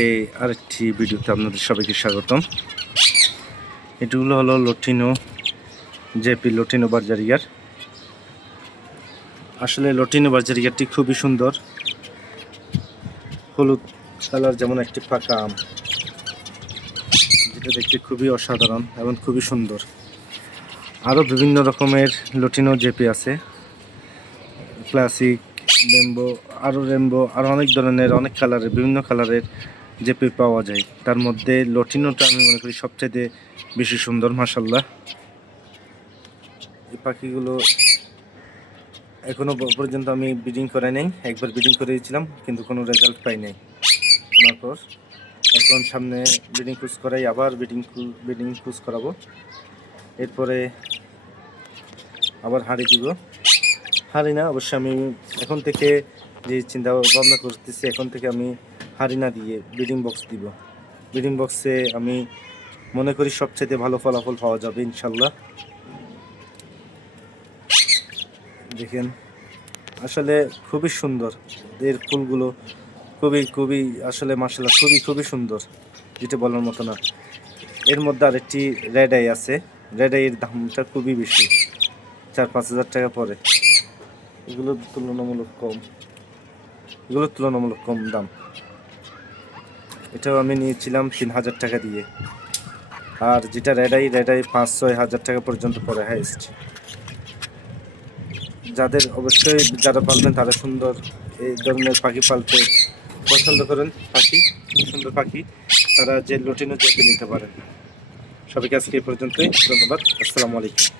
আজকে আরেকটি ভিডিওতে আপনাদের সবাইকে স্বাগতম। এগুলো হলো লটিনো জেপি লটিনো বার্জারিয়ার। আসলে লটিনো বার্জারিয়ারটি খুবই সুন্দর, হলুদ কালার যেমন একটি পাকা আম, যেটা দেখতে খুবই অসাধারণ এবং খুবই সুন্দর। আরও বিভিন্ন রকমের লটিনো জেপি আছে, ক্লাসিক, রেমবো, আরও অনেক ধরনের, অনেক কালারের, বিভিন্ন কালারের জেপি পাওয়া যায়। তার মধ্যে লটিনোটা আমি মনে করি সবচেয়ে বেশি সুন্দর। মাশাআল্লাহ, এই পাখিগুলো এখনো পর্যন্ত আমি ব্রিডিং করে নাই। একবার ব্রিডিং করেছিলাম কিন্তু কোনো রেজাল্ট পাই নাই। তারপর এখন সামনে ব্রিডিং ক্রুজ করাই, আবার ব্রিডিং ক্রুজ করাবো। এরপরে আবার হাঁড়ি দিব, হাঁড়ি না অবশ্যই আমি এখন থেকে যে চিন্তা ভাবনা করতেছি, এখন থেকে আমি হাঁড়ি না দিয়ে ব্রিডিং বক্স দিব। ব্রিডিং বক্সে আমি মনে করি সবচেয়ে ভালো ফলাফল পাওয়া যাবে ইনশাল্লাহ। দেখেন, আসলে খুবই সুন্দর এর ফুলগুলো, খুবই আসলে মাশাআল্লাহ খুবই সুন্দর, যেটা বলার মতো না। এর মধ্যে আরেকটি রেড আই আছে। রেড আইয়ের দামটা খুবই বেশি, 4-5 হাজার টাকা পড়ে। এগুলোর তুলনামূলক কম দাম। এটাও আমি নিয়েছিলাম 3,000 টাকা দিয়ে। আর যেটা রেড আই 5-6 হাজার টাকা পর্যন্ত পড়ে হাইস্ট। যারা পালবেন তারা সুন্দর এই ধরনের পাখি পালতে পছন্দ করেন, সুন্দর পাখি, তারা যে লটিনো জেপি নিতে পারেন। সবাইকে আজকে এই পর্যন্তই, ধন্যবাদ। আসসালামু আলাইকুম।